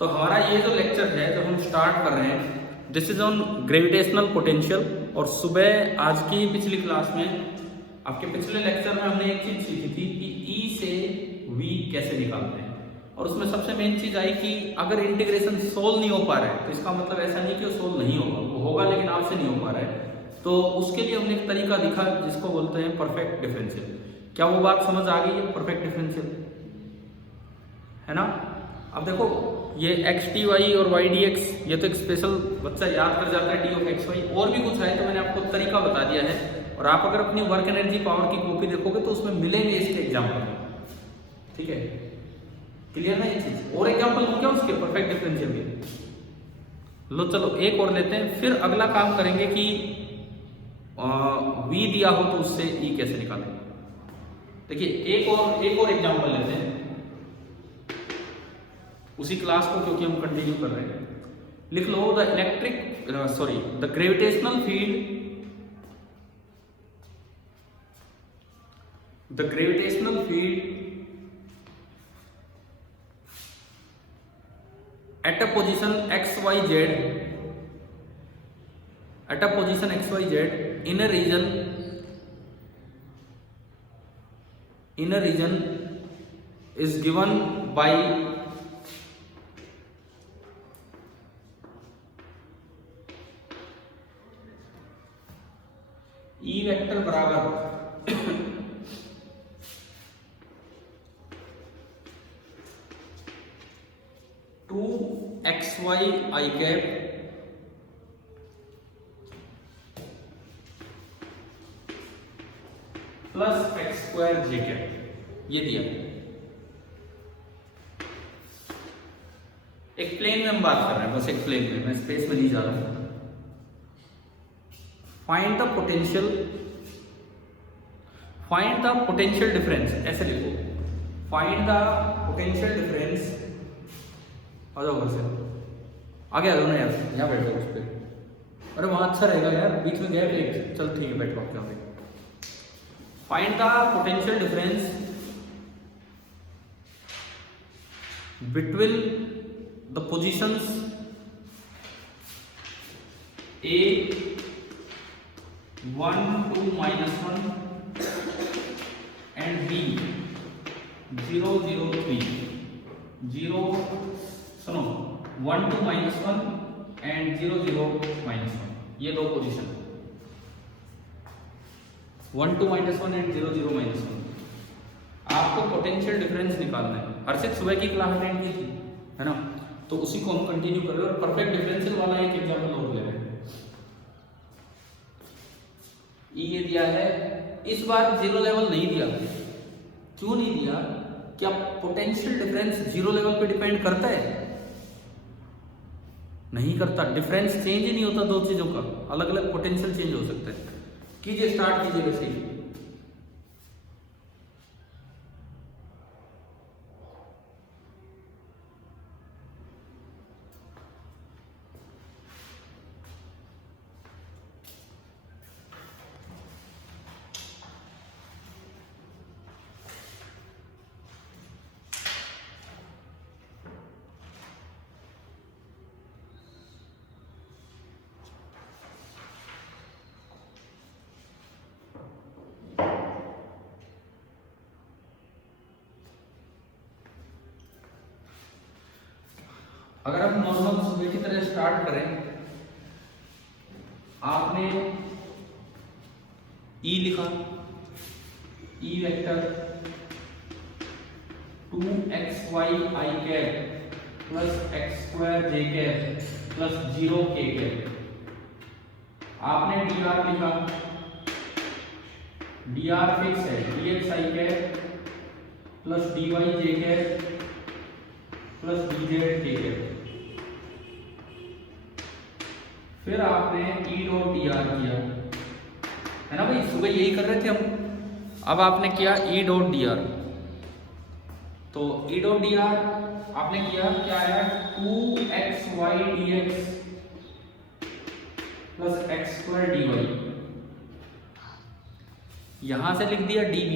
तो हमारा ये जो लेक्चर है जो हम स्टार्ट कर रहे हैं, this is on gravitational potential. और सुबह आज की पिछली क्लास में, आपके पिछले लेक्चर में हमने एक चीज सीखी थी कि ई से वी कैसे निकालते हैं। और उसमें सबसे मेन चीज आई कि अगर इंटीग्रेशन सोल्व नहीं हो पा रहा है तो इसका मतलब ऐसा नहीं कि वो सोल्व नहीं होगा, वो होगा लेकिन आपसे नहीं हो पा रहा है। तो उसके लिए हमने एक तरीका दिखा जिसको बोलते हैं परफेक्ट डिफरेंशियल। क्या वो बात समझ आ गई है? परफेक्ट डिफरेंशियल है ना। अब देखो ये एक्स टी वाई और वाई डी एक्स, ये तो एक स्पेशल बच्चा याद कर जाता है डी ऑफ एक्स वाई। और भी कुछ है तो मैंने आपको तरीका बता दिया है। और आप अगर अपनी वर्क एनर्जी पावर की कॉपी देखोगे तो उसमें मिलेंगे इसके एग्जाम्पल, ठीक है। क्लियर ना ये चीज? और एग्जाम्पल हो क्या उसके परफेक्ट डिफरेंशियल के? लो चलो एक और लेते हैं, फिर अगला काम करेंगे कि वी दिया हो तो उससे ई कैसे निकालें। देखिए एक और एग्जाम्पल लेते हैं उसी क्लास को, क्योंकि हम कंटिन्यू कर रहे हैं। लिख लो the gravitational field at a position xyz in a region is given by E vector बराबर to x y i cap plus x square j cap, ये दिया। एक प्लेन में हम बात कर रहे हैं, बस एक प्लेन में, मैं स्पेस में नहीं जा रहा हूं। फाइंड द पोटेंशियल डिफरेंस, ऐसे लिखो, फाइंड द पोटेंशियल डिफरेंस। आ जाओ घर से आगे आ जाओ ना यार, यहाँ बैठ जाओ उस पर। अरे वहां अच्छा रहेगा यार, बीच में गैप एक, चल ठीक है बैठो आपके आगे। Find the potential difference between the positions A 1 2 -1 and B 0 0 3 0 सुनो 1 2 -1 एंड 0 0 -1, ये दो पोजीशन 1 2 -1 एंड 0 0 -1। आपको पोटेंशियल डिफरेंस निकालना है। हर्षित सुबह की क्लास अटेंड की थी है ना, तो उसी को हम कंटिन्यू कर रहे हैं। और परफेक्ट डिफरेंशियल वाला एक एग्जांपल और ले रहे हैं। ये दिया है, इस बार जीरो लेवल नहीं दिया। क्यों नहीं दिया? क्या पोटेंशियल डिफरेंस जीरो लेवल पे डिपेंड करता है? नहीं करता। डिफरेंस चेंज ही नहीं होता दो चीजों का, अलग अलग पोटेंशियल चेंज हो सकता है। कीजिए, स्टार्ट कीजिए वैसे ही। अगर आप नॉर्मल सुबह की तरह स्टार्ट करें, आपने ई लिखा, ई वेक्टर 2xy आई cap plus x square j cap plus 0 के कैप। आपने dr लिखा, dr फिक्स है, dx आई कैप प्लस dy जे कैप प्लस dz के कैप। फिर आपने ई डॉट डी आर किया, है ना भाई, सुबह यही कर रहे थे हम। अब आपने किया ई डॉट डी आर, तो ई डॉट डी आर आपने किया, क्या आया? 2xy dx plus x square dy। यहां से लिख दिया dv,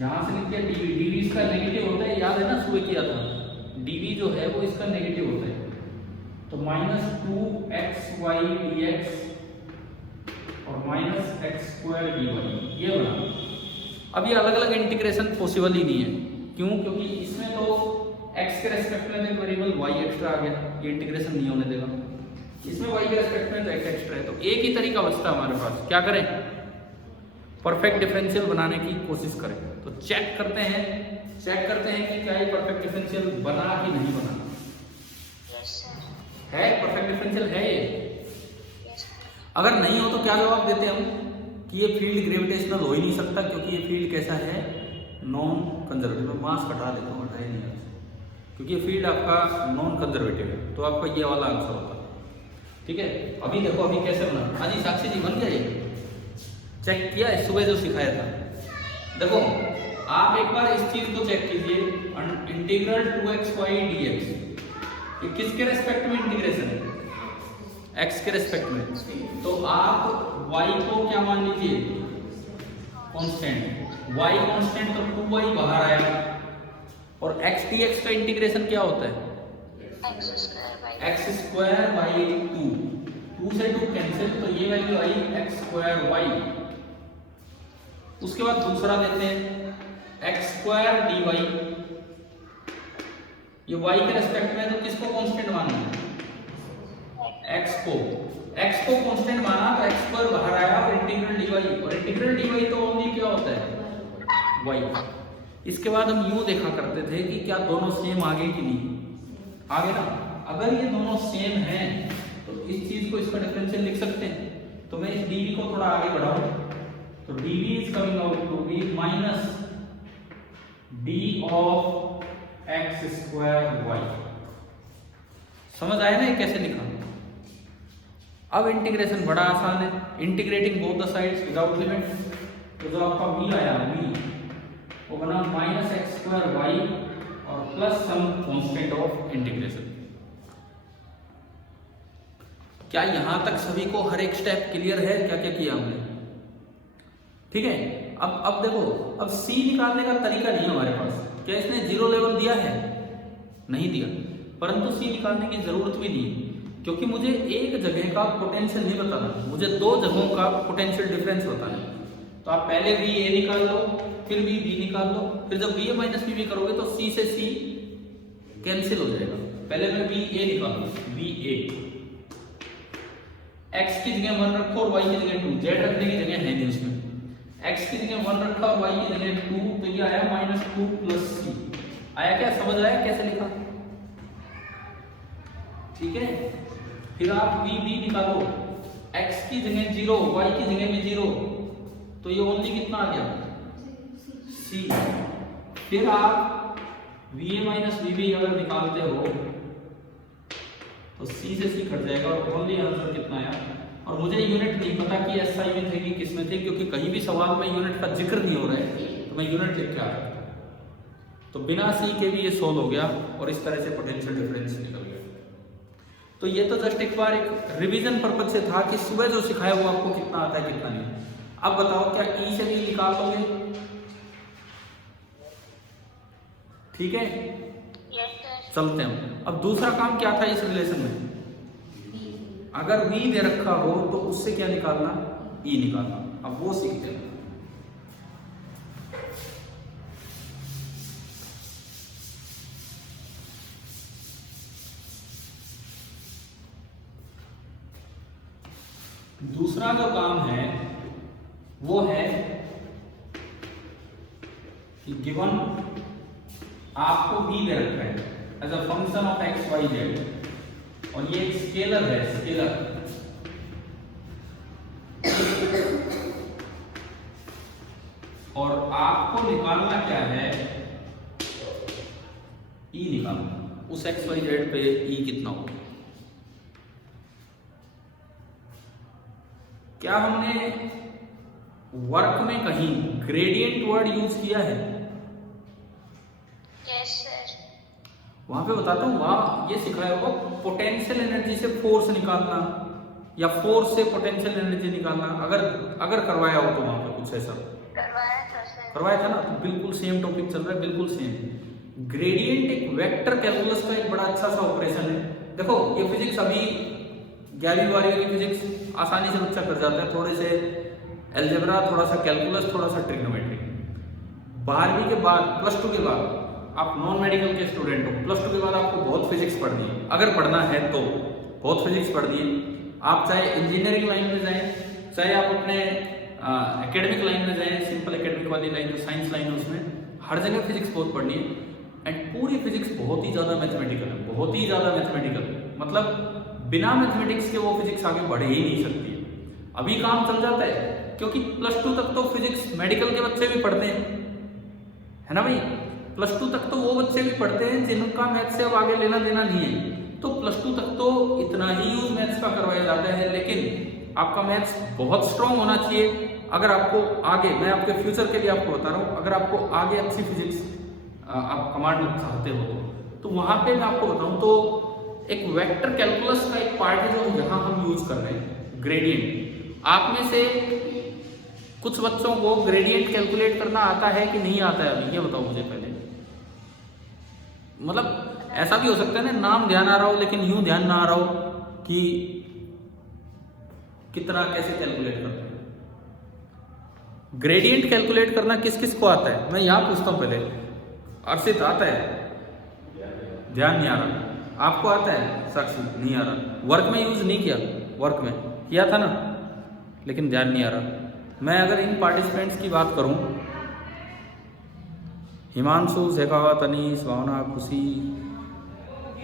यहां से लिख दिया dv। dv इसका नेगेटिव होता है, याद है ना, सुबह किया था। dv जो है वो इसका नेगेटिव होता है, तो -2xy dx और -x² dy ये बना। अब ये अलग अलग इंटीग्रेशन पॉसिबल ही नहीं है, क्यों? क्योंकि इसमें तो x के रेस्पेक्ट में एक वेरिएबल y एक्स्ट्रा आ गया, ये इंटीग्रेशन नहीं होने देगा। इसमें y के रेस्पेक्ट में तो x एक्स्ट्रा है, तो एक ही तरीका बचता है हमारे पास, क्या करें? परफेक्ट डिफरेंशियल बनाने की कोशिश करें। तो चेक करते हैं कि क्या ये परफेक्ट डिफरेंशियल बना कि नहीं बना। है परफेक्ट डिफरेंशियल है ये? अगर नहीं हो तो क्या जवाब देते हम कि ये फील्ड ग्रेविटेशनल हो ही नहीं सकता, क्योंकि ये फील्ड कैसा है? Non conservative. मैं मास हटा देता हूँ, हटा ही नहीं, क्योंकि ये फील्ड आपका नॉन कंजर्वेटिव है, तो आपका ये वाला आंसर होगा। ठीक है, अभी देखो अभी कैसे बना। हाँ जी साक्षी जी, बन गया ये? चेक किया है सुबह जो सिखाया था? देखो आप एक बार इस चीज को चेक कीजिए, इंटीग्रल 2xy dx, ये किसके रेस्पेक्ट में इंटीग्रेशन है? x के रेस्पेक्ट में। तो आप y को क्या मान लीजिए? कांस्टेंट। y कांस्टेंट तो 2y बाहर आएगा, और x dx का इंटीग्रेशन क्या होता है? x²/2। 2 से 2 कैंसिल, तो ये वैल्यू आई x²y। उसके बाद दूसरा लेते हैं x² dy, ये y के रेस्पेक्ट में, तो किसको कांस्टेंट मानना है? x को कांस्टेंट माना तो x² बाहर आया, और इंटीग्रल dy, और इंटीग्रल dy तो ओनली क्या होता है? y। इसके बाद हम यूं देखा करते थे कि क्या दोनों सेम आगे कि नहीं आगे ना। अगर ये दोनों सेम हैं तो इस चीज को, इसका डिफरेंशियल लिख सकते हैं। तो मैं इस dv को थोड़ा आगे बढ़ाऊं, तो dv is coming out to be minus d of x²y। समझ आया ना ये कैसे लिखा? अब इंटीग्रेशन बड़ा आसान है, integrating both the sides without limit. तो जो आपका v आया, v वो बना -x²y और plus some constant of integration. क्या यहां तक सभी को हर एक स्टेप क्लियर है? क्या क्या किया हमने? ठीक है, अब देखो, अब c निकालने का तरीका नहीं है हमारे पास। क्या इसने 0 लेवल दिया है? नहीं दिया, परंतु c निकालने की जरूरत भी नहीं है, क्योंकि मुझे एक जगह का पोटेंशियल नहीं बताना, मुझे दो जगहों का पोटेंशियल डिफरेंस बताना है। तो आप पहले VA निकाल लो, फिर VB निकाल लो, फिर जब VA माइनस VB करोगे तो C से C कैंसिल हो जाएगा। पहले मैं VA निकालूं, VA x की जगह 1 रखो और y की जगह 2, z रखने की जगह है नहीं उसमें। x की जगह 1 रखा और y की जगह 2, तो ये आया -2 + c। आया क्या? समझ आया कैसे लिखा? ठीक है, फिर आप VB निकालो, x की जगह 0, y की जगह भी 0, तो ये ओनली कितना आ गया? c। फिर आप VA माइनस VB अगर निकालते हो तो c से c कट जाएगा, और ओनली आंसर कितना आया? और मुझे यूनिट नहीं पता कि SI में थे कि किस में थे, क्योंकि कहीं भी सवाल में यूनिट का जिक्र नहीं हो रहा है, तो मैं यूनिट लिख के आ रहा हूं। तो बिना c के भी ये सोल्व हो गया, और इस तरह से पोटेंशियल डिफरेंस निकल गया। तो ये तो जस्ट एक बार एक रिवीजन पर्पज से था कि सुबह जो सिखाया वो आपको कितना आता है कितना नहीं। अब बताओ, क्या E से भी निकाल लोगे? ठीक है, चलते हैं। अब दूसरा काम क्या था इस रिलेशन में? अगर V दे रखा हो तो उससे क्या निकालना? E निकालना। अब वो सीखते हैं। दूसरा जो काम है वो है कि गिवन आपको V दे रखा है as a function of x y z, और ये एक स्केलर है, स्केलर। और आपको निकालना क्या है? E निकालना, उस x y z पे E कितना होगा। क्या हमने वर्क में कहीं ग्रेडियंट वर्ड यूज किया है? Yes sir. वहां पे बताता हूँ, वहां ये सिखाया होगा पोटेंशियल एनर्जी से फोर्स निकालना, या फोर्स से पोटेंशियल एनर्जी निकालना। अगर करवाया हो तो वहां पे कुछ ऐसा करवाया था सर। करवाया था ना? तो बिल्कुल सेम टॉपिक चल रहा है, बिल्कुल सेम। ग्रेडियंट एक वेक्टर कैलकुलस का एक बड़ा अच्छा सा ऑपरेशन है। देखो ये फिजिक्स अभी 11वीं 12वीं की फिजिक्स आसानी से बच्चा कर जाता है, थोड़े से अलजेब्रा, थोड़ा सा कैलकुलस, थोड़ा सा ट्रिग्नोमेट्री। 12वीं के बाद प्लस 2 के बाद आप नॉन मेडिकल के स्टूडेंट हो, प्लस 2 के बाद आपको बहुत फिजिक्स पढ़नी है, अगर पढ़ना है तो बहुत फिजिक्स पढ़नी है। आप चाहे इंजीनियरिंग लाइन में जाएं, चाहे आप अपने एकेडमिक लाइन में जाएं, सिंपल एकेडमिक वाली लाइन जो साइंस लाइन है उसमें हर जगह फिजिक्स बहुत पढ़नी है। एंड पूरी फिजिक्स बहुत ही ज़्यादा मैथमेटिकल है, बहुत ही ज़्यादा मैथमेटिकल, मतलब बिना मैथमेटिक्स के वो फिजिक्स आगे बढ़ ही नहीं सकती है। अभी काम चल जाता है क्योंकि प्लस 2 तक तो फिजिक्स मेडिकल के बच्चे भी पढ़ते हैं, है ना भाई। प्लस 2 तक तो वो बच्चे भी पढ़ते हैं जिनका मैथ्स से अब आगे लेना देना नहीं है, तो प्लस 2 तक तो इतना ही यूज मैथ्स का करवाया जाता है। लेकिन आपका मैथ्स बहुत स्ट्रांग होना चाहिए अगर आपको आगे, मैं आपके फ्यूचर के लिए आपको बता रहा हूँ, अगर आपको आगे अच्छी फिजिक्स आप कमांड में चाहते हो तो वहां पे मैं आपको बताऊं तो एक वेक्टर कैलकुलस का एक पार्ट है जो यहाँ हम यूज कर रहे हैं, ग्रेडियंट। आप में से कुछ बच्चों को ग्रेडियंट कैलकुलेट करना आता है कि नहीं आता है अभी, ये बताओ मुझे पहले। मतलब ऐसा भी हो सकता है ना, नाम ध्यान आ रहा हो लेकिन यूं ध्यान ना आ रहा हो कि कितना कैसे कैलकुलेट करते हैं। ग्रेडियंट कैलकुलेट करना किस किस को आता है, मैं यहां पूछता हूं पहले। अर्षित आता है? ध्यान नहीं आ रहा। आपको आता है? साक्षी नहीं आ रहा। वर्क में यूज नहीं किया? वर्क में किया था ना, लेकिन ध्यान नहीं आ रहा। मैं अगर इन पार्टिसिपेंट्स की बात करूं, हिमांशु, शेखावत, अनीस, भावना, खुशी,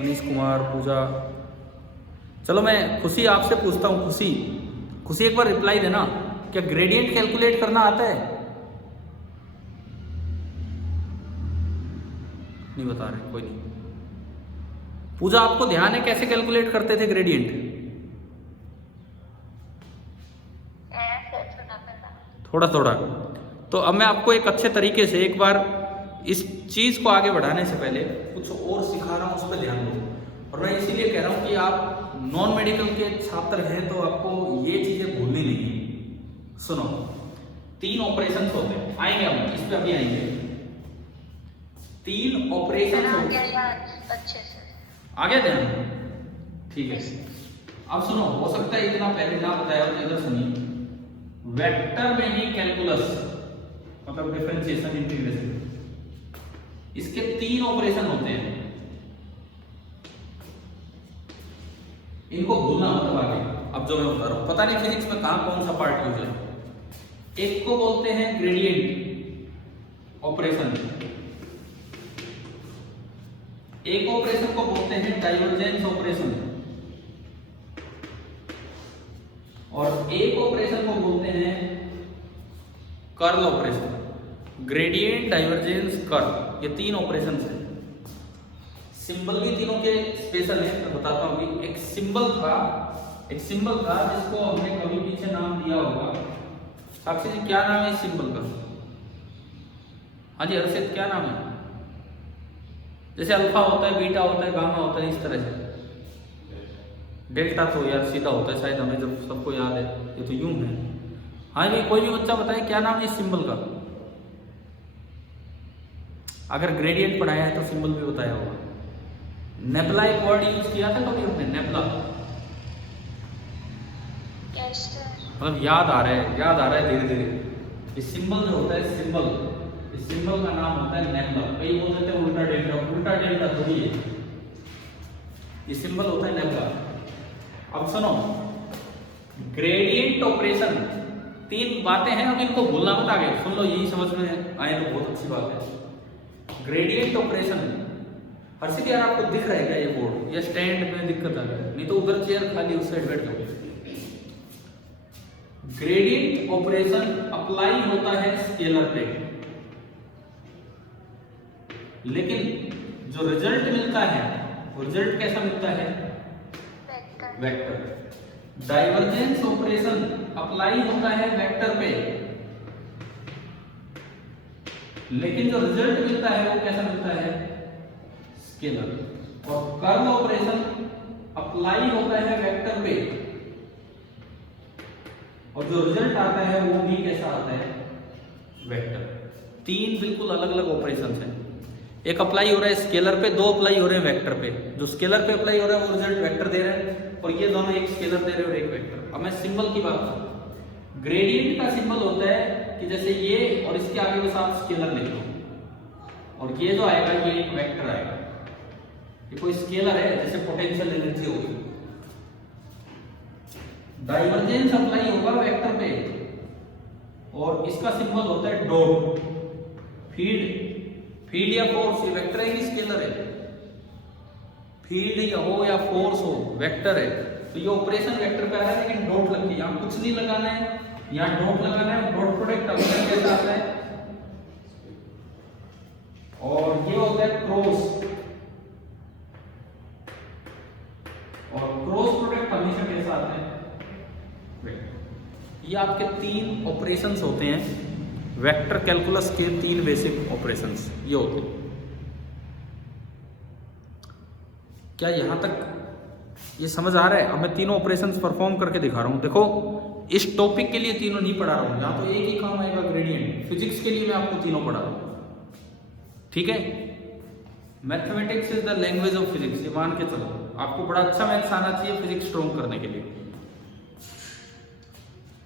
मनीष कुमार, पूजा। चलो मैं खुशी आपसे पूछता हूं। खुशी एक बार रिप्लाई देना, क्या ग्रेडियंट कैलकुलेट करना आता है? नहीं बता रहे, कोई नहीं। पूजा आपको ध्यान है कैसे कैलकुलेट करते थे ग्रेडियंट? थोड़ा थोड़ा। तो अब मैं आपको एक अच्छे तरीके से एक बार इस चीज को आगे बढ़ाने से पहले कुछ और सिखा रहा हूं, उस पर ध्यान दो। और मैं इसीलिए कह रहा हूं कि आप नॉन मेडिकल के छात्र हैं तो आपको ये चीजें भूलनी नहीं है। सुनो, 3 ऑपरेशन होते हैं, आएंगे हम इस पे, अभी आएंगे। 3 ऑपरेशन अच्छे से आ गया ध्यान? ठीक है। अब सुनो, हो सकता है इतना पहले ना बताया हो, इधर सुनिए। वेक्टर में भी कैलकुलस मतलब डिफरेंशिएशन, इंटीग्रेशन, इसके 3 ऑपरेशन होते हैं। इनको भूलना मतलब आगे, अब जो मैं बता रहा हूं, पता नहीं फिजिक्स में कहां कौन सा पार्ट यूज है। एक को बोलते हैं ग्रेडियंट ऑपरेशन, एक ऑपरेशन को बोलते हैं डाइवर्जेंस ऑपरेशन, और एक ऑपरेशन को बोलते हैं curl operation. Gradient, divergence, curl, ये 3 ऑपरेशन है। सिंबल भी तीनों के स्पेशल है, मैं बताता हूं। अभी एक सिंबल था जिसको हमने कभी पीछे नाम दिया होगा। साक्षी जी क्या नाम है इस सिंबल का? हाँ जी अर्षित क्या नाम है? जैसे अल्फा होता है, बीटा होता है, गामा होता है, इस तरह से। डेल्टा तो यार सीधा होता है शायद, हमें जब सबको याद है, ये तो यूं है। हाँ भाई कोई भी बच्चा बताए क्या नाम है इस सिंबल का? अगर ग्रेडियंट पढ़ाया है तो सिंबल भी बताया होगा। नेबला एक वर्ड यूज किया था कभी हमने, नेबला? मतलब याद आ रहा है धीरे धीरे। ये सिंबल जो होता है, इस सिंबल का नाम होता है नेबला। कई बोल देते हैं उल्टा डेल्टा थोड़ी है, ये सिंबल होता है नेबला। अब सुनो, ग्रेडियंट ऑपरेशन, 3 बातें हैं, अब इनको भूलना मत। आगे सुन लो, यही समझ में आए तो बहुत अच्छी बात है। ग्रेडियंट ऑपरेशन, हर्षित यार आपको दिख रहा है क्या ये बोर्ड, या स्टैंड में दिक्कत आ रही है? नहीं तो उधर चेयर खाली उस साइड बैठ जाओ। ग्रेडियंट ऑपरेशन अप्लाई होता है स्केलर पे, लेकिन जो रिजल्ट मिलता है वो रिजल्ट कैसा मिलता है? वेक्टर। डाइवर्जेंस ऑपरेशन अप्लाई होता है वेक्टर पे, लेकिन जो रिजल्ट मिलता है वो कैसा मिलता है? स्केलर। और कर्ल ऑपरेशन अप्लाई होता है वेक्टर पे, और जो रिजल्ट आता है वो भी कैसा आता है? वेक्टर। 3 बिल्कुल अलग अलग ऑपरेशन हैं। एक अप्लाई हो रहा है स्केलर पे, दो अप्लाई हो रहे हैं वेक्टर पे। जो स्केलर पे अप्लाई हो रहा है वो रिजल्ट वेक्टर दे रहे हैं, और ये दोनों एक स्केलर दे रहे हैं और एक वेक्टर। अब मैं सिंबल की बात करूं, ग्रेडियंट का सिंबल होता है कि जैसे ये और इसके आगे बस आप स्केलर लिख लो, और ये जो आएगा ये एक वेक्टर आएगा। ये कोई स्केलर है, जैसे पोटेंशियल एनर्जी होगी। डाइवर्जेंस अप्लाई होगा वेक्टर पे, और इसका सिंबल होता है डॉट। फील्ड या फोर्स, ये वेक्टर है कि स्केलर है? फील्ड या हो या फोर्स हो, वेक्टर है। तो ये ऑपरेशन वेक्टर पे आ रहा है, लेकिन डॉट लग के, यहाँ कुछ नहीं लगाना है, यहाँ डॉट लगाना है। डॉट प्रोडक्ट हमेशा कैसा आता है? और ये होता है क्रॉस, और क्रॉस प्रोडक्ट हमेशा कैसा आता है? ये आपके तीन ऑपरेशंस होते हैं वेक्टर कैलकुलस के, तीन बेसिक ऑपरेशंस ये होते हैं। क्या यहां तक ये समझ आ रहा है? अब मैं तीनों ऑपरेशंस परफॉर्म करके दिखा रहा हूं। देखो, इस टॉपिक के लिए तीनों नहीं पढ़ा रहा हूं, यहां तो एक ही काम आएगा ग्रेडियंट। फिजिक्स के लिए मैं आपको तीनों पढ़ा रहा हूं, ठीक है? Mathematics is the language of physics, ये मान के चलो। आपको बड़ा अच्छा मैथ्स आना चाहिए फिजिक्स स्ट्रॉन्ग करने के लिए।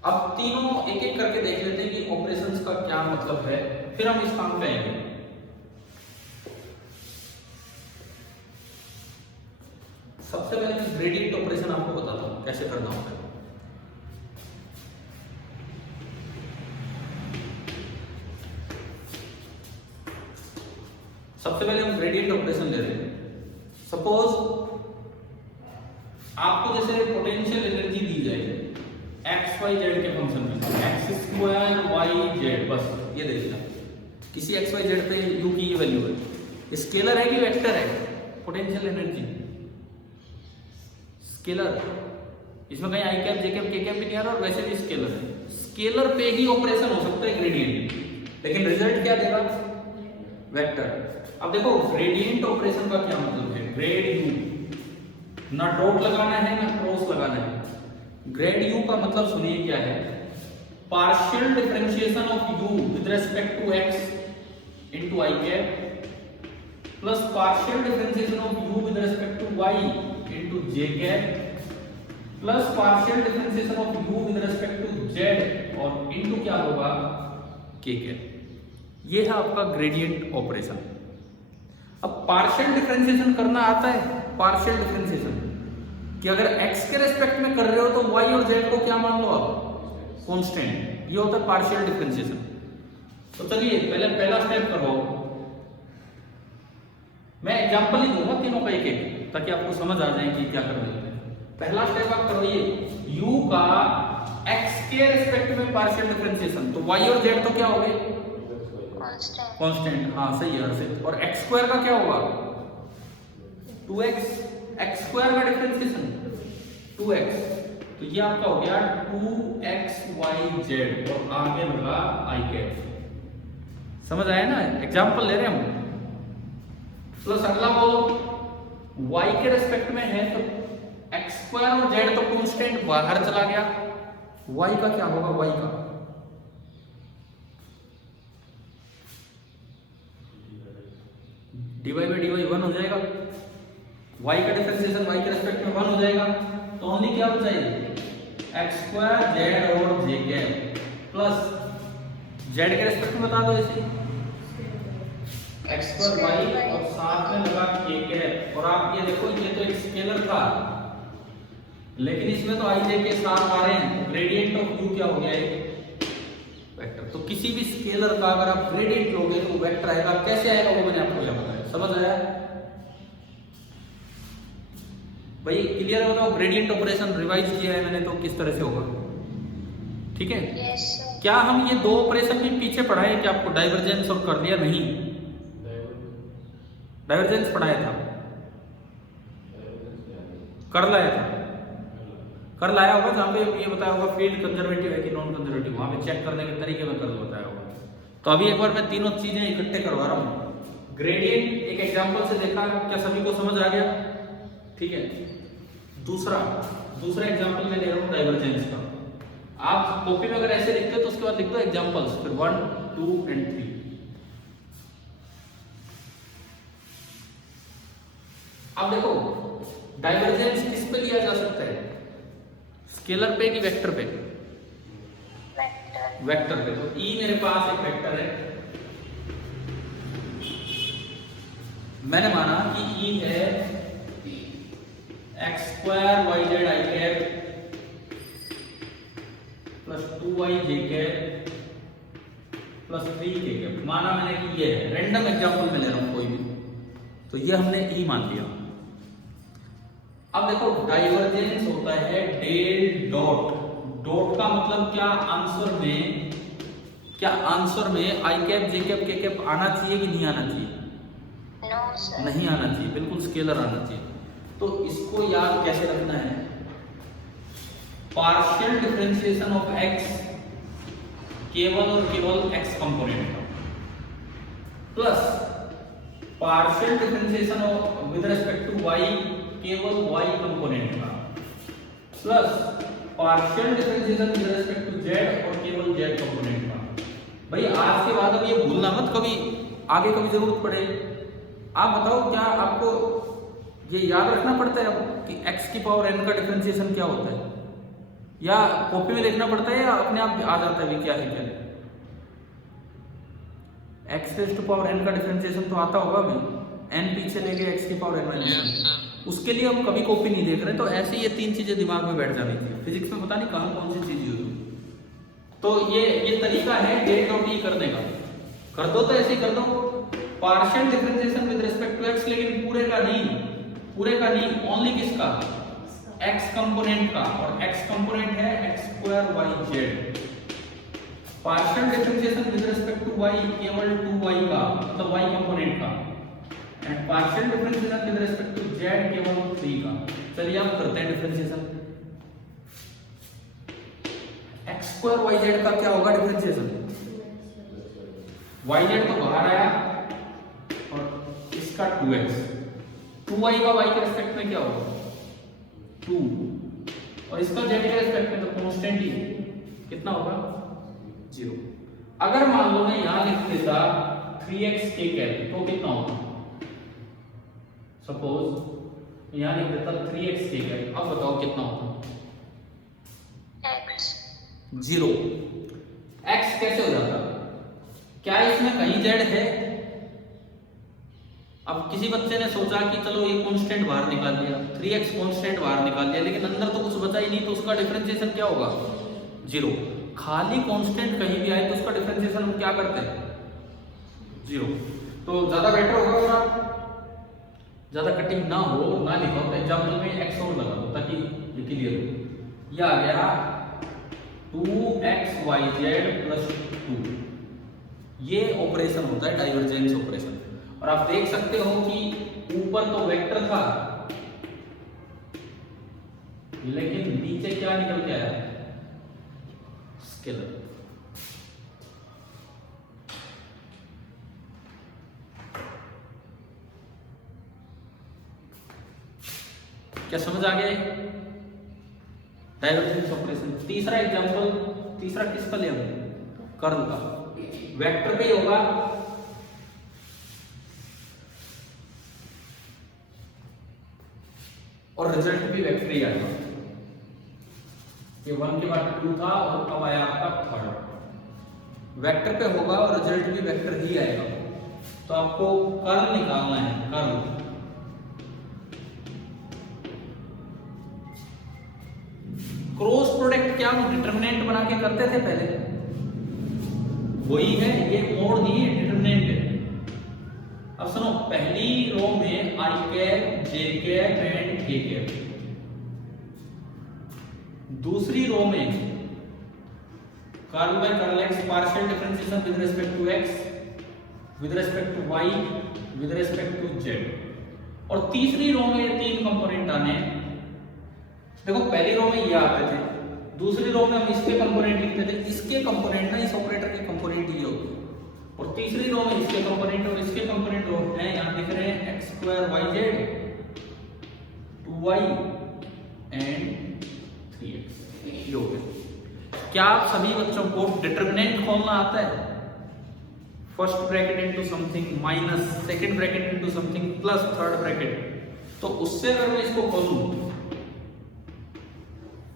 अब तीनों एक एक करके देख लेते हैं कि ऑपरेशंस का क्या मतलब है, फिर हम इस काम पे आएंगे। सबसे पहले मैं ग्रेडियंट ऑपरेशन आपको बताता हूं कैसे करना होता है। सबसे पहले हम ग्रेडियंट ऑपरेशन ले रहे हैं। सपोज आपको जैसे पोटेंशियल एनर्जी दी जाए एक्स वाई जेड के फंक्शन में, एक्स स्क्वायर वाई जेड, बस ये देखना किसी एक्स वाई जेड पे यू की ये वैल्यू है। स्केलर है कि वेक्टर है? पोटेंशियल एनर्जी स्केलर, इसमें कहीं आई कैप जे कैप के कैप भी नहीं आ रहा, और वैसे भी स्केलर है। स्केलर पे ही ऑपरेशन हो सकता है ग्रेडियंट, लेकिन रिजल्ट क्या देगा? वेक्टर। अब देखो ग्रेडियंट ऑपरेशन का क्या मतलब है? ग्रेड यू, ना डॉट लगाना है ना क्रॉस लगाना है। ग्रेड यू का मतलब सुनिए क्या है? Partial differentiation of U with respect to X into I cap plus partial differentiation of U with respect to Y into J cap plus partial differentiation of U with respect to Z और into क्या होगा? K cap. ये है आपका gradient operation. अब partial differentiation करना आता है? पार्शियल डिफरेंशिएशन कि अगर x के रेस्पेक्ट में कर रहे हो तो y और z को क्या मान लो आप? कांस्टेंट। ये होता है पार्शियल डिफरेंशिएशन। तो चलिए पहले पहला स्टेप करो, मैं एग्जांपल ही दूंगा तीनों का एक एक, ताकि आपको समझ आ जाए कि क्या करना है। पहला स्टेप आप करो ये u का x के रेस्पेक्ट में पार्शियल डिफरेंशिएशन, तो y और z तो क्या हो गए? कांस्टेंट। हाँ सही है। और x स्क्वायर का क्या होगा? 2x, x स्क्वायर का डिफरेंशिएशन 2x, तो ये आपका हो गया 2xyz और आगे लगा i कैप। समझ आया ना? एग्जांपल ले रहे हैं हम। प्लस अगला बोलो y के रेस्पेक्ट में है तो x स्क्वायर और z तो कांस्टेंट बाहर चला गया, y का क्या होगा? y का dy बाई dy 1 हो जाएगा, y का डिफरेंशिएशन y के रेस्पेक्ट में 1 हो जाएगा, तो ओनली क्या बचाएगी? x स्क्वायर z और j कैप प्लस z के रेस्पेक्ट में बता दो ऐसे x स्क्वायर y और साथ में लगा k कैप। और आप ये देखो ये तो एक स्केलर था, लेकिन इसमें तो i j के साथ आ रहे हैं, ग्रेडियंट ऑफ u क्या हो गया? वेक्टर। तो किसी भी स्केलर का अगर आप ग्रेडियंट लोगे तो वेक्टर आएगा। कैसे आएगा वो मैंने आपको बताया। समझ आया भाई? क्लियर है? बताओ ग्रेडियंट ऑपरेशन रिवाइज किया है मैंने तो किस तरह से होगा, ठीक है? yes, क्या हम ये दो ऑपरेशन भी पीछे पढ़ाए कि आपको डाइवर्जेंस और कर लिया? नहीं, डाइवर्जेंस पढ़ाया था, कर लाया था, कर लाया होगा जहां पे ये बताया होगा फील्ड कंजर्वेटिव है कि नॉन कंजर्वेटिव, वहां पे चेक करने के तरीके में कर बताया होगा। तो अभी एक बार मैं तीनों चीजें इकट्ठे करवा रहा हूं। ग्रेडियंट एक एग्जांपल से देखा, क्या सभी को समझ आ गया? ठीक है। दूसरा एग्जांपल मैं ले रहा हूं डाइवर्जेंस का। आप कॉपी में अगर ऐसे लिखते हो तो उसके बाद लिख दो एग्जांपल्स, फिर 1 2 एंड 3। अब देखो डाइवर्जेंस किस पे लिया जा सकता है, स्केलर पे कि वेक्टर पे? वेक्टर पे। तो ई मेरे पास एक वेक्टर है, मैंने माना कि ई है X square Y Z I cap plus 2y J cap plus 3 K cap. माना मैंने कि ये है, रैंडम एग्जांपल में ले रहा हूं कोई भी, तो ये हमने ई मान लिया। अब देखो डाइवर्जेंस होता है डेल डॉट। डॉट का मतलब क्या, आंसर में आई कैप जे कैप के कैप आना चाहिए कि नहीं आना चाहिए? नहीं आना चाहिए, बिल्कुल स्केलर आना चाहिए। तो इसको याद कैसे रखना है, पार्शियल डिफरेंशिएशन ऑफ एक्स केवल और केवल एक्स कंपोनेंट का, plus partial differentiation of with respect to Y केवल वाई कंपोनेंट का, plus partial differentiation with respect to Z और केवल जेड कंपोनेंट का। भाई आज के बाद अब ये भूलना मत, कभी आगे कभी जरूरत पड़े। आप बताओ क्या आपको ये याद रखना पड़ता है अब कि x की पावर n का डिफरेंशिएशन क्या होता है, या कॉपी में लिखना पड़ता है, या अपने आप आ जाता है भी क्या है क्या है? x raise to power n का डिफरेंशिएशन तो आता होगा भाई, n पीछे लेके x की पावर n माइनस। उसके लिए हम कभी कॉपी नहीं देख रहे, तो ऐसे ये तीन चीजें दिमाग में बैठ जानी थी। फिजिक्स में पता नहीं कहां कौन सी चीज यूज हो। तो ये तरीका है डेल डॉट ई करने का। कर दो तो ऐसे ही कर दो, partial differentiation with respect to x, लेकिन पूरे का नहीं, ओनली किसका, x कंपोनेंट का, और x कंपोनेंट है x square y Z. Partial differentiation with respect to y केवल 2y का, मतलब y कंपोनेंट का, and partial differentiation with respect to z केवल 3 का। चलिए अब करते हैं differentiation. x square y Z का क्या होगा डिफरेंशिएशन, y जेड तो बाहर आया और इसका 2x, 2y का y के रिस्पेक्ट में क्या होगा 2, और इसका z के रिस्पेक्ट में तो कांस्टेंट ही कितना होगा 0। अगर मान लो मैं यहां लिख देता 3x के कैप तो कितना होगा, सपोज यहां लिख देता 3x के कैप, अब बताओ कितना होगा x 0। x कैसे हो जाता, क्या इसमें कहीं z है? अब किसी बच्चे ने सोचा कि चलो ये कांस्टेंट बाहर निकाल लिया, 3x कांस्टेंट बाहर निकाल लिया, लेकिन अंदर तो कुछ बचा ही नहीं, तो उसका डिफरेंशिएशन क्या होगा 0। खाली कांस्टेंट कहीं भी आए तो उसका डिफरेंशिएशन हम क्या करते हैं 0। तो ज्यादा बेटर होगा अगर आप ज्यादा कटिंग ना हो, ना लिखो, तो एग्जांपल में x और लगा दो ताकि ये क्लियर हो। ये आ गया 2xyz प्लस 2, ये ऑपरेशन होता है डाइवर्जेंस ऑपरेशन। और आप देख सकते हो कि ऊपर तो वेक्टर था, लेकिन नीचे क्या निकल के आया, स्केलर। क्या समझ आ गया डाइवर्जेंस ऑपरेशन? तीसरा एग्जांपल, तीसरा किसका ले, कर्ल का, वेक्टर पे ही होगा, और रिजल्ट भी वेक्टर ही आएगा। ये 1 के बाद 2 था और अब आया आपका थर्ड, वेक्टर पे होगा और रिजल्ट भी वेक्टर ही आएगा। तो आपको कर्ल निकालना है, कर्ल। क्रॉस प्रोडक्ट क्या हम डिटरमिनेंट बना के करते थे पहले, वही है, ये मोड नहीं है, डिटरमिनेंट है। अब सुनो, पहली रो में I cap J cap and K cap, दूसरी रो में curl by curl X partial differentiation with respect to X with respect to Y with respect to Z, और तीसरी रो में ये तीन कंपोनेंट आने हैं। देखो पहली रो में ये आते थे, दूसरी रो में हम इसके कंपोनेंट लिखते थे, इसके कंपोनेंट ना इस ऑपरेटर के कंपोनेंट ये होते हैं, और तीसरी रो में इसके कंपोनेंट और इसके कंपोनेंट हैं, यहां दिख रहे हैं x square y z 2y and 3x, ये हो गया। क्या आप सभी बच्चों को डिटरमिनेंट खोलना आता है? First bracket into something minus second bracket into something plus third bracket, तो उससे अगर मैं इसको खोलूं,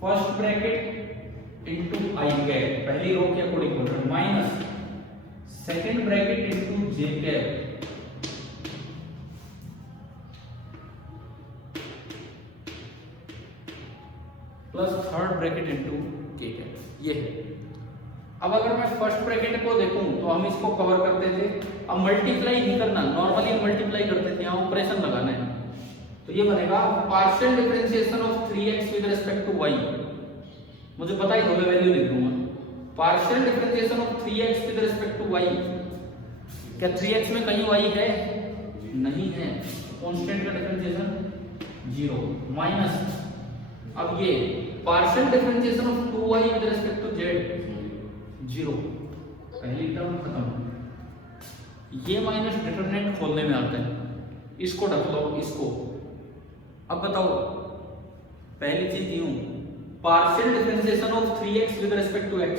first bracket into i cap, पहली रो के अकॉर्डिंग बोल रहा हूं, minus second bracket into j cap plus third bracket into k cap, ये है। अब अगर मैं फर्स्ट ब्रैकेट को देखूं तो हम इसको कवर करते थे, अब मल्टीप्लाई नहीं करना, नॉर्मली हम मल्टीप्लाई करते थे, यहाँ ऑपरेशन लगाना है। तो ये बनेगा partial differentiation of 3x with respect to y, मुझे पता ही, मैं वैल्यू लिख दूंगा, partial differentiation of 3x with respect to y। क्या 3x में कहीं y है? नहीं है, कांस्टेंट का डिफरेंशिएशन 0 माइनस, अब ये partial differentiation of 2y with respect to z 0, पहली टर्म खत्म। ये माइनस डिटरमिनेंट खोलने में आता है, इसको रख लो, इसको। अब बताओ, पहली चीज यूं, partial differentiation of 3x with respect to x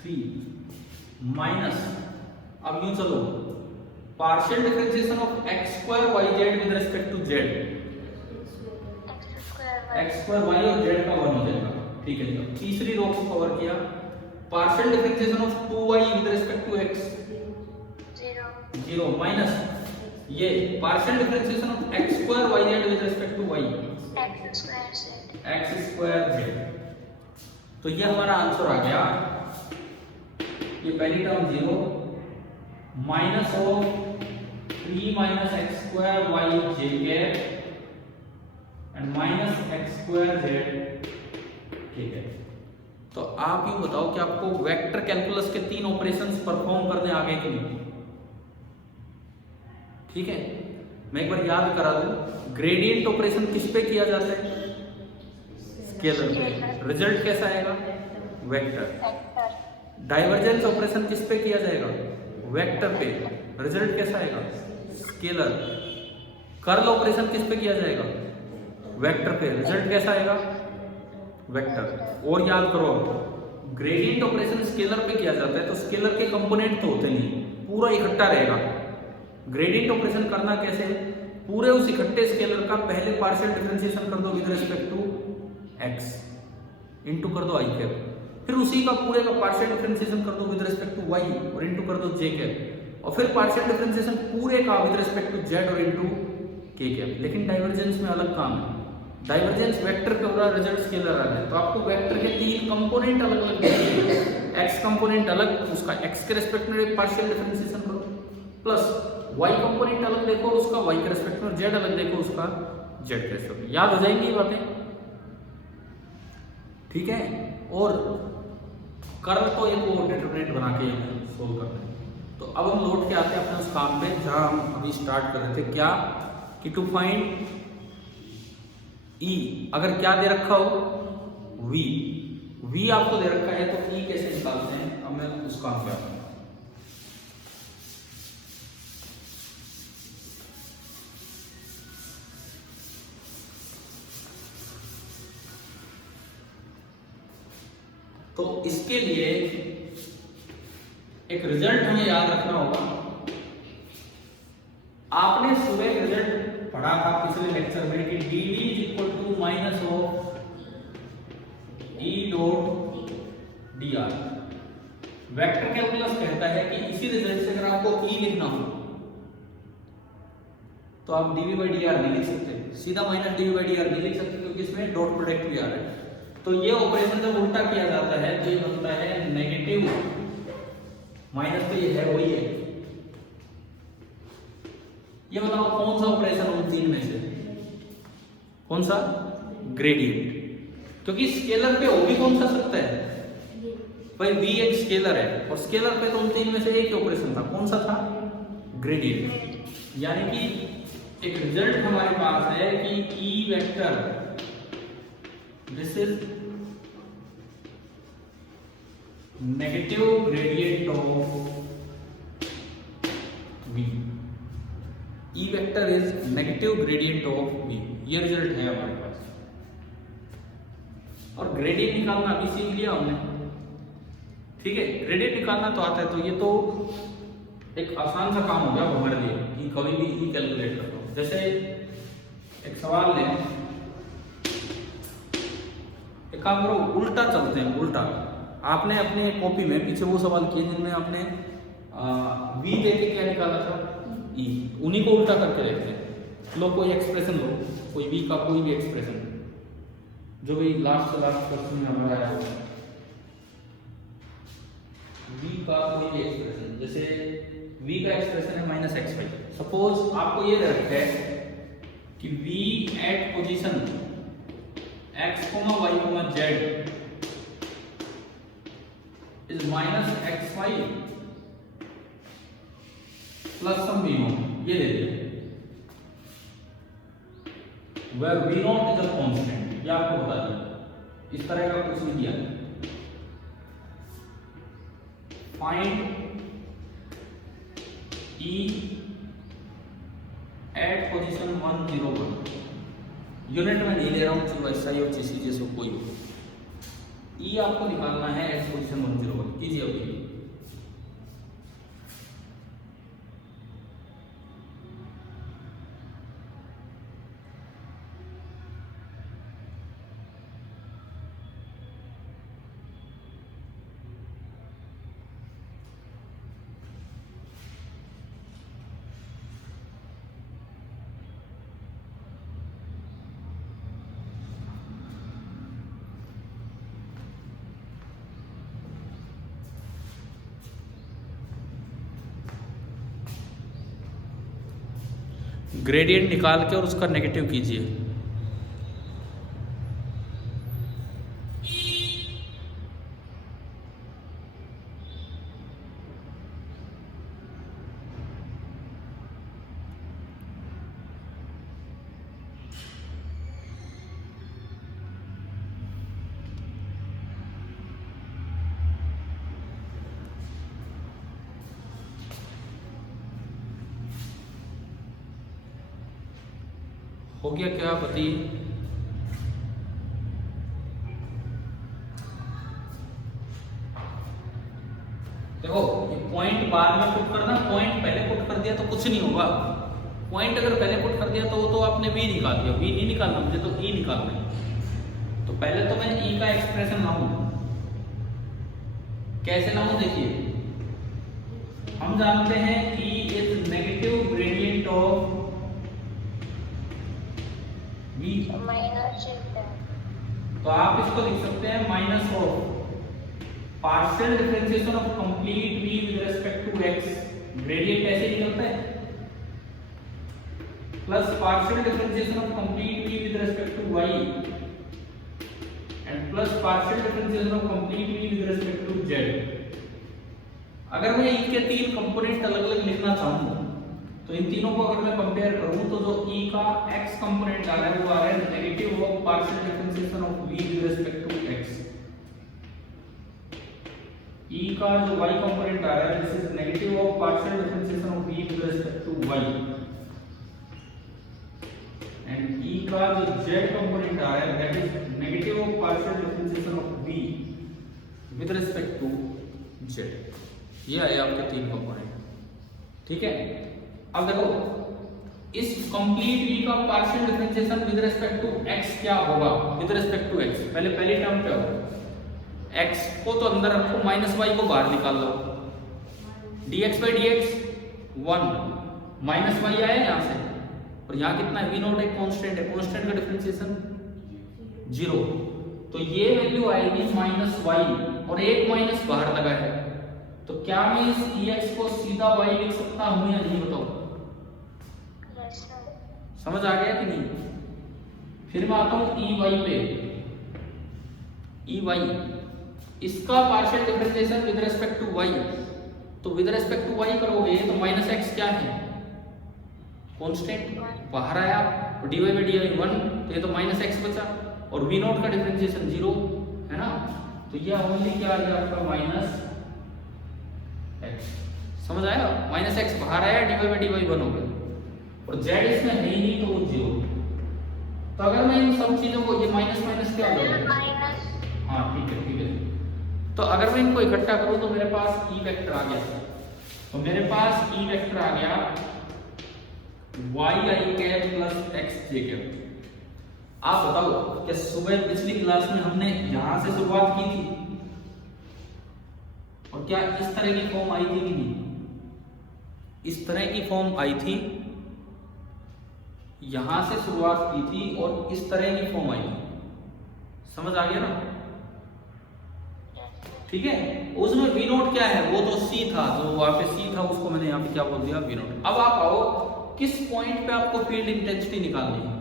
3 minus, अब यूं चलो, partial differentiation of x² yz with respect to z, x² y और z का 1 हो जाएगा, ठीक है। तो तीसरी रो को कवर किया, partial differentiation of 2y with respect to x 0 minus, ये partial differentiation of x² yz with respect to y x² z। तो ये हमारा आंसर आ गया, ये पहली term 0 minus of 3 minus x² yj cap and minus x² z, ठीक है। तो आप ये बताओ कि आपको वेक्टर कैलकुलस के 3 ऑपरेशंस परफॉर्म करने आ गए कि नहीं? ठीक है, मैं एक बार याद करा दूं, ग्रेडियंट ऑपरेशन किस पे किया जाता है? स्केलर पे। रिजल्ट कैसा आएगा? वेक्टर। डाइवर्जेंस ऑपरेशन किस पे किया जाएगा? वेक्टर पे। रिजल्ट कैसा आएगा? स्केलर। कर्ल ऑपरेशन किस पे किया जाएगा? वेक्टर पे। रिजल्ट कैसा आएगा? वेक्टर। और याद करो, ग्रेडियंट ऑपरेशन स्केलर पे किया जाता है तो स्केलर के कंपोनेंट तो होते नहीं, पूरा इकट्ठा रहेगा। ग्रेडियंट ऑपरेशन करना कैसे? पूरे उस इकट्ठे स्केलर का पहले पार्शियल डिफरेंशिएशन कर दो with respect to x, into कर दो i कैप, फिर उसी का पूरे का पार्शियल डिफरेंशिएशन कर दो विद रिस्पेक्ट टू y और इनटू कर दो j कैप, और फिर पार्शियल डिफरेंशिएशन पूरे का विद रिस्पेक्ट टू z और इनटू k कैप। लेकिन डाइवर्जेंस में अलग काम है, डाइवर्जेंस वेक्टर का पूरा रिजल्ट स्केलर आ रहा है, तो आपको वेक्टर के 3 कंपोनेंट अलग अलग देंगे, x कंपोनेंट अलग, उसका x के रिस्पेक्ट में पार्शियल डिफरेंशिएशन करो, प्लस y कंपोनेंट अलग देखो, उसका y के रिस्पेक्ट में, z अलग देखो, उसका z के रिस्पेक्ट में। याद हो जाएंगी ये बातें, ठीक है। और कर्व तो एक वो डिटरमिनेंट बना के हमें सोल्व करना है। तो अब हम लौट के आते हैं अपने उस काम पे जहां हम अभी स्टार्ट कर रहे थे, क्या कि टू फाइंड E, अगर क्या दे रखा हो V आपको दे रखा है तो E कैसे निकालते हैं, अब मैं उस काम पे आता हूं। तो इसके लिए एक रिजल्ट हमें याद रखना होगा। आपने सुबह रिजल्ट पढ़ा था पिछले लेक्चर में कि dd is equal to minus of E dot dr। Vector calculus कहता है कि इसी रिजल्ट से अगर आपको E लिखना हो तो आप dv by dr नहीं लिख सकते, सीधा माइनस dv by dr नहीं लिख सकते, क्योंकि इसमें डॉट प्रोडक्ट भी आ रहा है। तो ये ऑपरेशन जब उल्टा किया जाता है तो ये बनता है नेगेटिव माइनस, तो ये है वही है। ये बताओ कौन सा ऑपरेशन उन 3 में से, कौन सा? ग्रेडियंट, क्योंकि स्केलर पे हो भी कौन सा सकता है भाई, v एक स्केलर है और स्केलर पे तो उन 3 में से एक ही ऑपरेशन था, कौन सा था? ग्रेडियंट। यानी कि एक रिजल्ट हमारे पास है कि E vector, this is negative gradient of V, E vector is negative gradient of V। ये रिजल्ट है हमारे पास, और ग्रेडियंट निकालना अभी सीख लिया हमने, ठीक है। ग्रेडियंट निकालना तो आता है, तो ये तो एक आसान सा काम हो गया हमारे लिए कि कभी भी ई कैलकुलेट कर लो। जैसे एक सवाल लें, एक काम करो, उल्टा चलते हैं, उल्टा। आपने अपने कॉपी में पीछे वो सवाल किए जिनमें आपने वी दे के क्या निकाला था, ई, उन्हीं को उल्टा करके देखते हैं। लो कोई एक्सप्रेशन लो, कोई वी का कोई भी एक्सप्रेशन जो भी लास्ट से लास्ट क्वेश्चन में हमारा आया हो, v का कोई भी एक्सप्रेशन, जैसे v का एक्सप्रेशन है -xy। सपोज आपको ये दे रखा है कि v at position x, y, z is -xy plus some v0, ये दे दिया, where v0 is a constant, ये आपको बता दिया। इस तरह का कुछ नहीं दिया। Find E at position 101, unit में नहीं ले रहा हूँ, चाहे ऐसा ही हो जैसे कोई हो। E आपको निकालना है एट पोजीशन 101, कीजिए अभी। ग्रेडियंट निकाल के और उसका नेगेटिव कीजिए। हो गया क्या बताइए? देखो ये पॉइंट बाद में पुट करना, पॉइंट पहले पुट कर दिया तो कुछ नहीं होगा। पॉइंट अगर पहले पुट कर दिया तो आपने वी निकाल दिया, वी नहीं निकालना मुझे, तो ई निकालना है। तो पहले तो मैं ई का एक्सप्रेशन लाऊं, कैसे लाऊं? देखिए हम जानते हैं E is negative gradient of v, तो आप इसको लिख सकते हैं minus of partial differentiation of complete v with respect to x, gradient ऐसे निकलता है, plus partial differentiation of complete v with respect to y and plus partial differentiation of complete v with respect to z। अगर मैं इनके तीन component अलग अलग लिखना चाहूँ तो इन तीनों को अगर मैं कंपेयर करूं तो जो e का x कंपोनेंट आ रहा है वो आ रहा है negative of partial differentiation of v with respect to x। e का जो y कंपोनेंट आ रहा है this is negative of partial differentiation of v with respect to y and e का जो z कंपोनेंट आ रहा है that is negative of partial differentiation of v with respect to z। ये आए आपके तीन कंपोनेंट, ठीक है। अब देखो इस कंप्लीट v का partial differentiation with respect to x क्या होगा? विद रिस्पेक्ट टू x पहली टर्म क्या होगा? x को तो अंदर रखो, माइनस y को बाहर निकाल लो, dx by dx 1 minus y आया यहाँ से, और यहाँ कितना है? v0 एक कांस्टेंट है, कांस्टेंट का डिफरेंशिएशन 0, तो ये वैल्यू आएगी -y और एक माइनस बाहर लगा है, तो क्या मैं इस dx को सीधा y लिख सकता हूँ या नहीं? बताओ, समझ आ गया कि नहीं? फिर मैं आता हूँ ey पे, ey इसका partial differentiation with respect to y, तो विद रिस्पेक्ट टू y करोगे तो -x क्या है? कांस्टेंट बाहर आया, और dy by dy 1, तो ये तो -x बचा, और v0 का डिफरेंशिएशन 0 है ना, तो ये ओनली क्या आ गया आपका -x। समझ आया? -x बाहर आया, dy by dy 1 हो गया, और z इसमें है ही नहीं तो वो 0। तो अगर मैं इन सब चीजों को, ये माइनस माइनस क्या हो जाएगा? हाँ ठीक है, तो अगर मैं इनको इकट्ठा करूं तो मेरे पास ई वेक्टर आ गया, तो मेरे पास ई वेक्टर आ गया Y i cap plus x J cap. आप बताओ कि सुबह पिछली क्लास में हमने यहां से शुरुआत की थी और क्या इस तरह की फॉर्म आई थी कि नहीं? इस तरह की फॉर्म आई थी, यहां से शुरुआत की थी और इस तरह की फॉर्म आई थी। समझ आ गया ना? ठीक है, उसमें वी नोट क्या है? वो तो सी था, जो वहां पे सी था उसको मैंने यहाँ पे क्या बोल दिया? We note. अब आप आओ, किस पॉइंट पे आपको फील्ड इंटेंसिटी निकालनी है?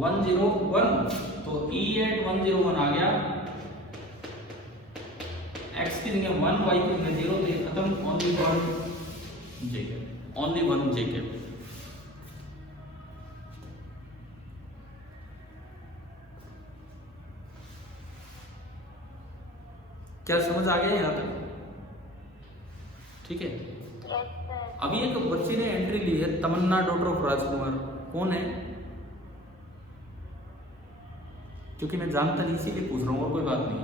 101, तो E एट 101 आ गया, x की जगह 1, y की जगह 0, तो ये खत्म। ओनली वन जे कैप, ओनली वन जे कैप। क्या समझ आ गया यहाँ तक? ठीक है। अभी एक बच्ची ने एंट्री ली है, तमन्ना डॉटर ऑफ राजकुमार। कौन है? क्योंकि मैं जानता नहीं इसीलिए पूछ रहा हूँ, और कोई बात नहीं,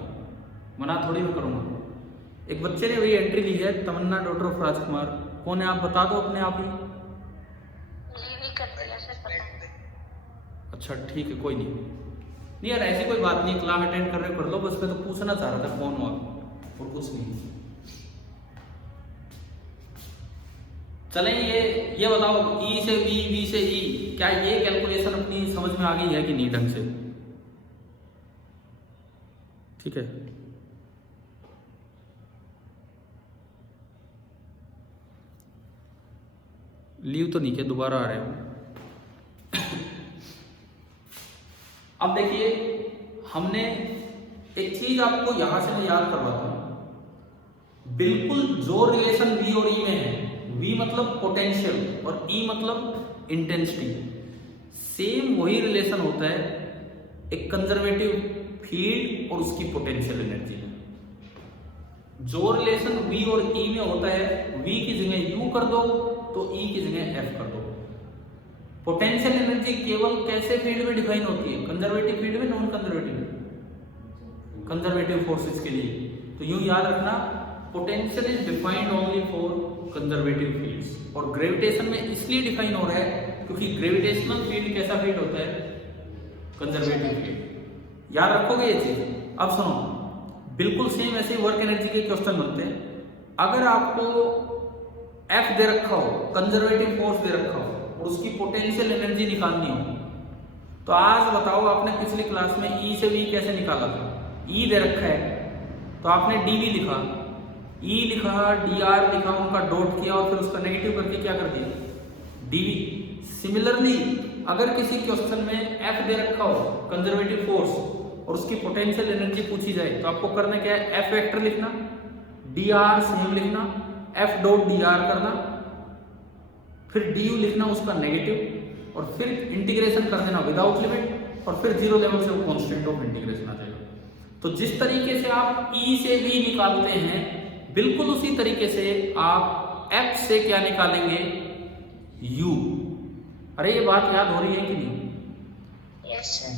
मना थोड़ी मैं करूँगा। एक बच्चे ने वही एंट्री ली है, तमन्ना डॉटर ऑफ राजकुमार। कौन है आप बता दो अपने आप ही। अच्छा ठीक है, कोई नहीं यार, ऐसी कोई बात नहीं, क्लास अटेंड कर रहे कर लो, बस मैं तो पूछना चाह रहा था कौन हो आप, और कुछ नहीं। चलें, ये बताओ ई से बी, बी से ई, क्या ये कैलकुलेशन अपनी समझ में आ गई है कि नहीं ढंग से? ठीक है, लीव तो नहीं किया, दोबारा आ रहे हो। अब देखिए, हमने एक चीज आपको यहां से मैं याद करवाता हूं, बिल्कुल जो रिलेशन V और E में है, V मतलब पोटेंशियल और E मतलब इंटेंसिटी, सेम वही रिलेशन होता है एक कंजर्वेटिव फील्ड और उसकी पोटेंशियल एनर्जी में। जो रिलेशन V और E में होता है, V की जगह U कर दो तो E की जगह F कर दो। पोटेंशियल एनर्जी केवल कैसे फील्ड में डिफाइन होती है? कंजर्वेटिव फील्ड में, नॉन कंजर्वेटिव में? कंजर्वेटिव फोर्सेस के लिए। तो यूं याद रखना, potential is defined only for conservative fields, और ग्रेविटेशन में इसलिए डिफाइन हो रहा है क्योंकि ग्रेविटेशनल फील्ड कैसा फील्ड होता है? Conservative field. याद रखोगे ये चीज। अब सुनो, बिल्कुल सेम ऐसे वर्क एनर्जी के क्वेश्चन बनते हैं। अगर आपको F दे रखा हो, कंजर्वेटिव फोर्स दे रखा हो, और उसकी पोटेंशियल एनर्जी निकालनी हो, तो आज बताओ, आपने पिछली क्लास में E से V कैसे निकाला था? E दे रखा है तो आपने dV लिखा, E लिखा, dr लिखा, उनका डॉट किया और फिर उसका नेगेटिव करके क्या कर दिया? dV। सिमिलरली अगर किसी क्वेश्चन में F दे रखा हो, कंजर्वेटिव फोर्स, और उसकी पोटेंशियल एनर्जी पूछी जाए, तो आपको करना क्या है? F वेक्टर लिखना, dr सेम लिखना, F डॉट dr करना, फिर du लिखना उसका नेगेटिव, और फिर इंटीग्रेशन कर देना विदाउट लिमिट, और फिर जीरो लेवल से वो कांस्टेंट ऑफ इंटीग्रेशन आ जाएगा। तो जिस तरीके से आप E से V निकालते हैं, बिल्कुल उसी तरीके से आप F से क्या निकालेंगे? U। अरे ये बात याद हो रही है कि नहीं?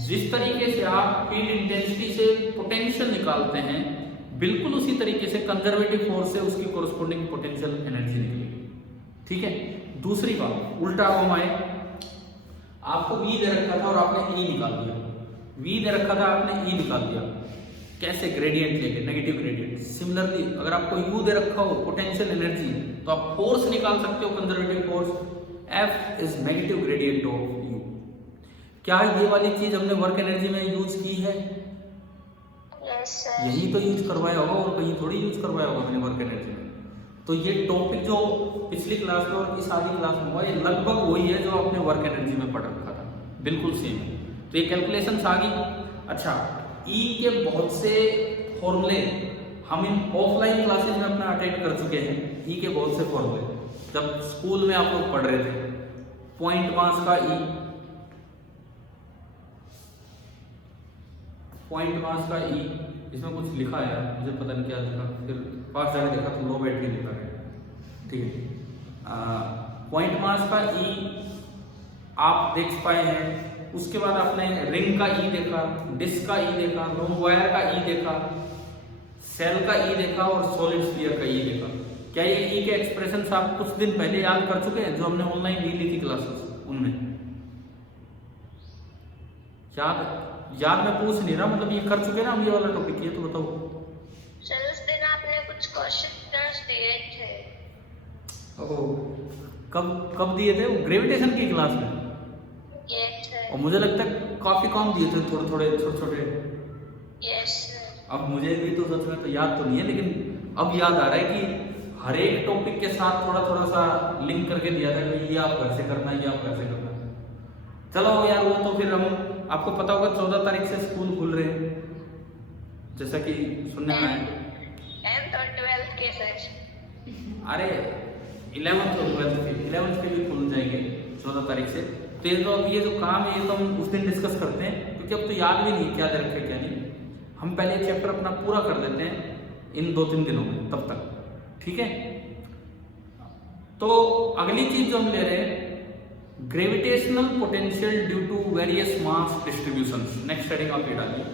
जिस तरीके से आप फील्ड इंटेंसिटी से पोटेंशियल निकालते हैं, बिल्कुल उसी तरीके से कंजर्वेटिव फोर्स से उसकी कोरस्पोंडिंग पोटेंशियल एनर्जी निकलेगी। ठीक है। दूसरी बात, उल्टा घुमाए, आपको V दे रखा था और आपने E निकाल दिया, V दे रखा था आपने E निकाल दिया, कैसे? ग्रेडियंट लेके, नेगेटिव ग्रेडियंट। सिमिलरली अगर आपको U दे रखा हो, पोटेंशियल एनर्जी, तो आप फोर्स निकाल सकते हो, conservative force, F is negative gradient of U। क्या ये वाली चीज हमने वर्क एनर्जी में यूज की है? यही तो यूज करवाया होगा, और कहीं थोड़ी यूज करवाया होगा मैंने वर्क एनर्जी में। तो ये टॉपिक जो पिछली क्लास में और इस आधी क्लास में हुआ, ये लगभग वही है जो आपने वर्क एनर्जी में पढ़ रखा था, बिल्कुल सेम है। तो ये कैलकुलेशंस आ गई। अच्छा, E के बहुत से फॉर्मूले हम इन ऑफलाइन क्लासेस में अपना अटेंड कर चुके हैं। E के बहुत से फॉर्मूले जब स्कूल में आप लोग पढ़ रहे थे, पॉइंट मास का E, पॉइंट मास का E, इसमें कुछ लिखा है, मुझे पता नहीं क्या लिखा, फिर पास जाकर देखा तो लो बैटरी लिखा है। ठीक है, पॉइंट मास का E आप देख पाए हैं। उसके बाद आपने रिंग का E देखा, डिस्क का E देखा, लोंग वायर का E देखा, सेल का E देखा और सॉलिड स्फीयर का E देखा। क्या ये ई के एक्सप्रेशन आप कुछ दिन पहले याद कर चुके हैं जो हमने ऑनलाइन ली थी क्लासेस उनमें? याद मैं पूछ नहीं रहा, मतलब ये कर चुके ना हम ये वाला टॉपिक, ये तो बताओ। सर उस दिन आपने कुछ क्वेश्चंस दिए थे। कब दिए थे? वो ग्रेविटेशन की क्लास में। Yes sir. और मुझे लगता है काफी कम दिए थे, थोड़े छोटे। Yes sir. अब मुझे भी तो सच में तो याद तो नहीं है, लेकिन अब याद आ रहा है कि हर एक टॉपिक के साथ थोड़ा सा लिंक करके दिया था कि ये आप घर से करना, ये आप घर से करना। चलो यार वो तो फिर हम, आपको पता होगा 14 तारीख से स्कूल खुल रहे हैं जैसा कि सुनने में आया। 10th और 12th के सर। अरे 11th और 12th के भी खुल जाएंगे 14 तारीख से। तो ये तो अब ये जो काम है ये तो हम उस दिन डिस्कस करते हैं, क्योंकि अब तो याद भी नहीं क्या दे रखे क्या नहीं। हम पहले चैप्टर अपना पूरा कर देते हैं इन 2-3 दिनों में, तब तक ठीक है। तो अगली चीज जो हम ले रहे हैं, gravitational potential due to various mass distributions. Next heading आप ये डालिए,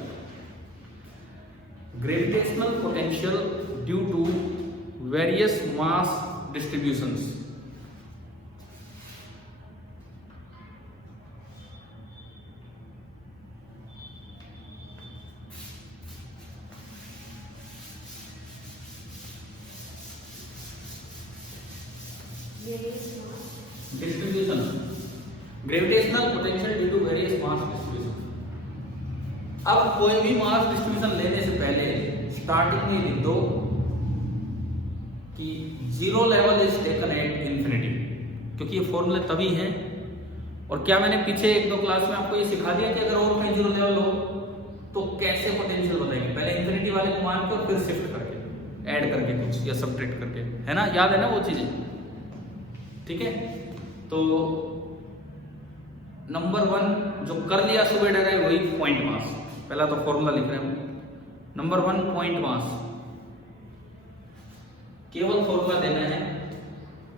gravitational potential due to various mass distributions. Distribution, gravitational potential due to various mass distribution. अब कोई भी मास डिस्ट्रीब्यूशन लेने से पहले स्टार्टिंग में लिख दो कि zero level is taken at infinity, क्योंकि ये फॉर्मूले तभी हैं। और क्या मैंने पीछे 1-2 क्लास में आपको ये सिखा दिया कि अगर और कहीं जीरो लेवल हो तो कैसे पोटेंशियल बताएंगे, पहले इंफिनिटी वाले को मान के और फिर शिफ्ट करके, ऐड करके कुछ या सब्ट्रैक्ट करके, है ना, याद है ना वो चीजें, ठीक है। तो नंबर 1 जो कर लिया सुबह है वही पॉइंट मास, पहला तो फॉर्मूला लिख रहे हैं हम। नंबर 1 पॉइंट मास, केवल फॉर्मूला देना है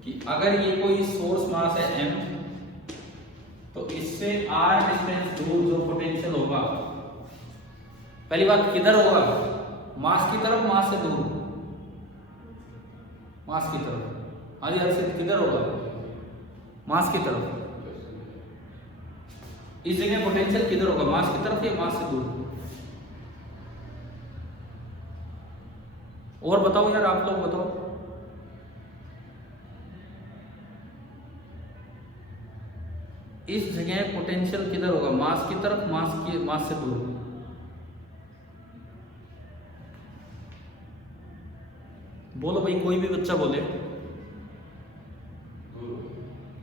कि अगर ये कोई सोर्स मास है m, तो इससे r डिस्टेंस दूर जो पोटेंशियल होगा, पहली बात किधर होगा, मास की तरफ, मास से दूर, मास की तरफ। हाँ जी हर्षित, किधर होगा, मास की तरफ। इस जगह पोटेंशियल किधर होगा, मास की तरफ या मास से दूर? और बताओ यार, आप लोग बताओ। इस जगह पोटेंशियल किधर होगा, मास की तरफ, मास से दूर? बोलो भाई, कोई भी बच्चा बोले।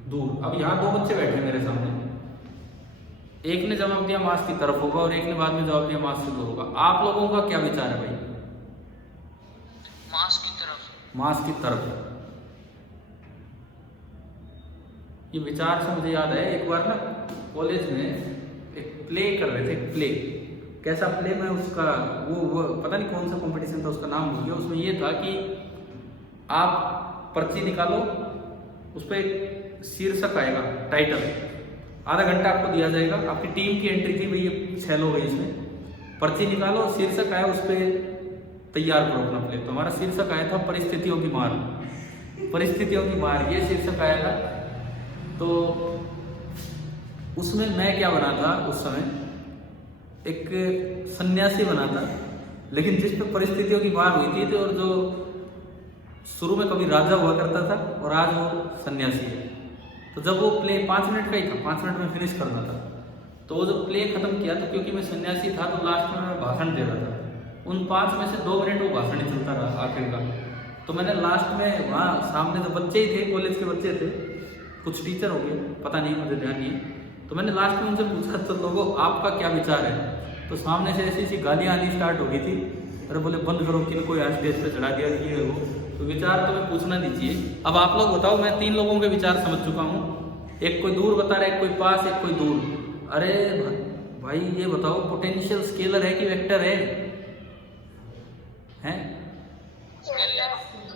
दूर। अब यहाँ 2 बच्चे बैठे मेरे सामने, एक ने जवाब दिया मास की तरफ होगा और एक ने बाद में जवाब दिया मास से दूर होगा। आप लोगों का क्या विचार है भाई? मास की तरफ। मास की तरफ। ये विचार से मुझे याद है, एक बार ना कॉलेज में एक प्ले कर रहे थे, प्ले। कैसा प्ले में उसका वो पता नहीं कौन सा कंपटीशन था, उसका नाम भूल गया। उसमें ये था कि आप पर्ची निकालो, उस पर एक शीर्षक आएगा, टाइटल, आधा घंटा आपको दिया जाएगा। आपकी टीम की एंट्री थी भाई, ये 6 लोग हैं इसमें। पर्ची निकालो, शीर्षक आया, उस पर तैयार करो अपना प्ले। तो हमारा शीर्षक आया था परिस्थितियों की मार, परिस्थितियों की मार, ये शीर्षक आया था। तो उसमें मैं क्या बना था उस समय, एक सन्यासी बना था, लेकिन जिस पे परिस्थितियों की मार हुई थी। तो और जो शुरू में कभी राजा हुआ करता था और आज वो सन्यासी है। तो जब वो प्ले 5 मिनट का ही था, 5 मिनट में फिनिश करना था, तो वो जब प्ले खत्म किया, तो क्योंकि मैं सन्यासी था तो लास्ट में मैं भाषण दे रहा था। उन 5 में से 2 मिनट वो भाषण ही चलता रहा आखिर का। तो मैंने लास्ट में वहाँ सामने जो बच्चे ही थे, कॉलेज के बच्चे थे, कुछ टीचर हो गए, पता नहीं, मुझे ध्यान नहीं है। तो मैंने लास्ट में उनसे पूछा, तो लोगों आपका क्या विचार है? तो सामने से ऐसी गालियाँ आनी स्टार्ट हो गई थी। अरे बोले बंद करो, कि कोई आज स्टेज पे चढ़ा दिया, ये वो। तो विचार तो मैं पूछना दीजिए। अब आप लोग बताओ, मैं 3 लोगों के विचार समझ चुका हूँ। एक कोई दूर बता रहा है, एक कोई पास, एक कोई दूर। अरे भाई ये बताओ, पोटेंशियल स्केलर है कि वेक्टर है? हैं?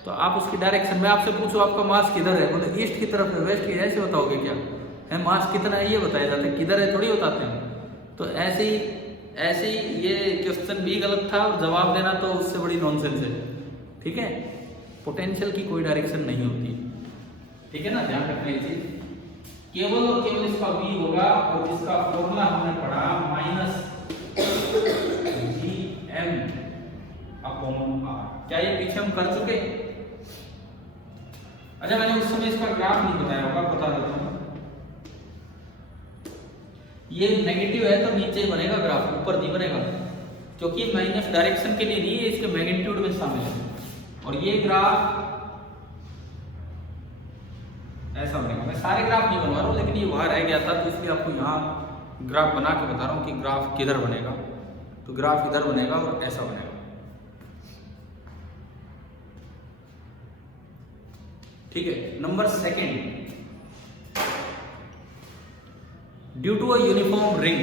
तो आप उसकी डायरेक्शन में आपसे पूछो आपका मास किधर है, बोले ईस्ट की तरफ है, वेस्ट की, ऐसे बताओगे क्या है? मास कितना है ये बताया जाता है, किधर है थोड़ी बताते हैं। तो ऐसे ही ये क्वेश्चन भी गलत था और जवाब देना तो उससे बड़ी नॉनसेंस है, ठीक है। पोटेंशियल की कोई डायरेक्शन नहीं होती, ठीक है ना, ध्यान रखना ये चीज। केवल और केवल इसका v होगा और जिसका फॉर्मूला हमने पढ़ा माइनस gm अपॉन r। क्या ये पीछे हम कर चुके? अच्छा, मैंने उस समय इसका ग्राफ नहीं बताया होगा, बता देता हूं। ये नेगेटिव है तो नीचे बनेगा ग्राफ, ऊपर नहीं बनेगा, क्योंकि माइनस डायरेक्शन के लिए नहीं है, इसके मैग्नीट्यूड में शामिल है। और ये ग्राफ ऐसा बनेगा। मैं सारे ग्राफ नहीं बनवा रहा हूँ, लेकिन ये वहां रह गया था तो इसलिए आपको यहाँ ग्राफ बना के बता रहा हूँ कि ग्राफ किधर बनेगा। तो ग्राफ इधर बनेगा और ऐसा बनेगा, ठीक है। Number second, due to a uniform ring